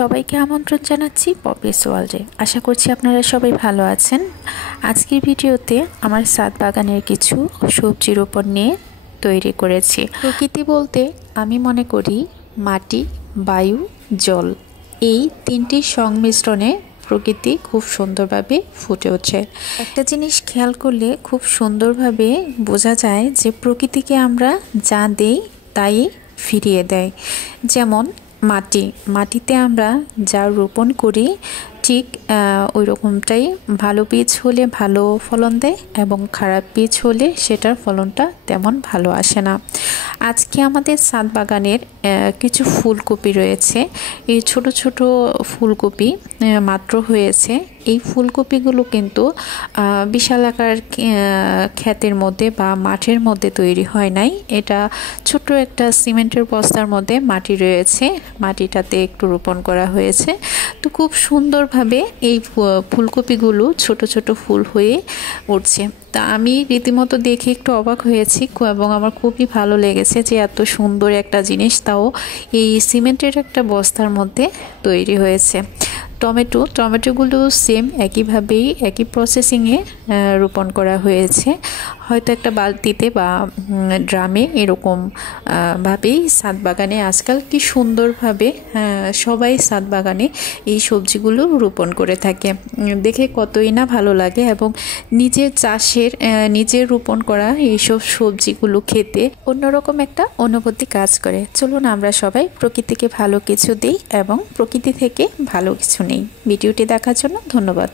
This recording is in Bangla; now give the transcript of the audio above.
সবাইকে আমন্ত্রণ জানাচ্ছি পপিস ওয়ার্ল্ডে। আশা করছি আপনারা সবাই ভালো আছেন। আজকের ভিডিওতে আমার ছাদ বাগানের কিছু সবজির উপর নিয়ে তৈরি করেছি। প্রকৃতি বলতে আমি মনে করি মাটি, বায়ু, জল, এই তিনটির সংমিশ্রণে প্রকৃতি খুব সুন্দরভাবে ফুটে ওঠে। একটা জিনিস খেয়াল করলে খুব সুন্দরভাবে বোঝা যায় যে প্রকৃতিকে আমরা যা দেই তাই ফিরিয়ে দেয়। যেমন মাটিতে আমরা যা রোপণ করি ঠিক ওই রকমটাই ভালো বীজ হলে ভালো ফলন দেয় এবং খারাপ বীজ হলে সেটার ফলনটা তেমন ভালো আসে না। আজকে আমাদের ছাদ বাগানের কিছু ফুলকপি রয়েছে। এই ছোট ছোট ফুলকপি মাত্র হয়েছে। এই ফুলকপিগুলো কিন্তু বিশাল আকার ক্ষেতের মধ্যে বা মাঠের মধ্যে তৈরি হয় নাই। এটা ছোট্ট একটা সিমেন্টের বস্তার মধ্যে মাটি রয়েছে, মাটিটাতে একটু রোপণ করা হয়েছে। তো খুব সুন্দরভাবে এই ফুলকপিগুলো ছোট ছোট ফুল হয়ে উঠছে। তা আমি রীতিমতো দেখে একটু অবাক হয়েছি এবং আমার খুবই ভালো লেগেছে যে এত সুন্দর একটা জিনিস তাও এই সিমেন্টের একটা বস্তার মধ্যে তৈরি হয়েছে। টমেটোগুলো সেম একইভাবেই একই প্রসেসিংয়ে রোপণ করা হয়েছে। হয়তো একটা বালতিতে বা ড্রামে এরকম ভাবেই ছাদ বাগানে আজকাল কি সুন্দরভাবে সবাই ছাদ বাগানে এই সবজিগুলো রোপণ করে থাকে। দেখে কতই না ভালো লাগে এবং নিজের চাষের নিজের রোপণ করা এইসব সবজিগুলো খেতে অন্যরকম একটা অনুভূতি কাজ করে। চলুন আমরা সবাই প্রকৃতিকে ভালো কিছু দিই এবং প্রকৃতি থেকে ভালো কিছু নেই। ভিডিওটি দেখার জন্য ধন্যবাদ।